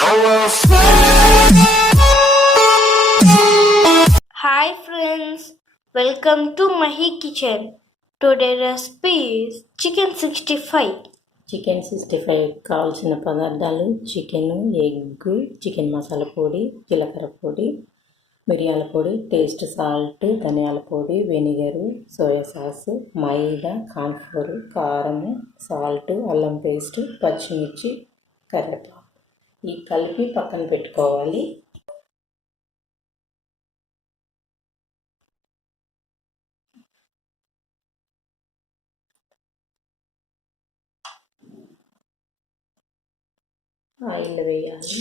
Hi friends, welcome to Mahi Kitchen. Today recipe is chicken 65. చికెన్ 65 కావాల్సిన పదార్థాలు chicken, egg, chicken masala పొడి, జీలకర్ర పొడి, మిరియాల పొడి, టేస్ట్ సాల్ట్, ధనియాల పొడి, వెనిగరు, సోయా సాస్, మైదా, కార్న్ఫ్లోర్, కారము, సాల్ట్, అల్లం పేస్ట్, పచ్చిమిర్చి, కరివేపాకు ఈ కలిపి పక్కన పెట్టుకోవాలి. ఆయిల్ వేయాలి.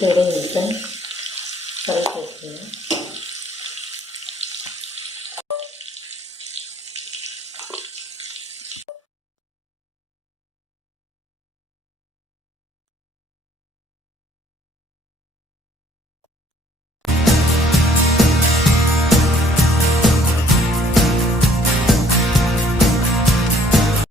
వేడి నిమిషం ఫ్రై చేస్తున్నాం.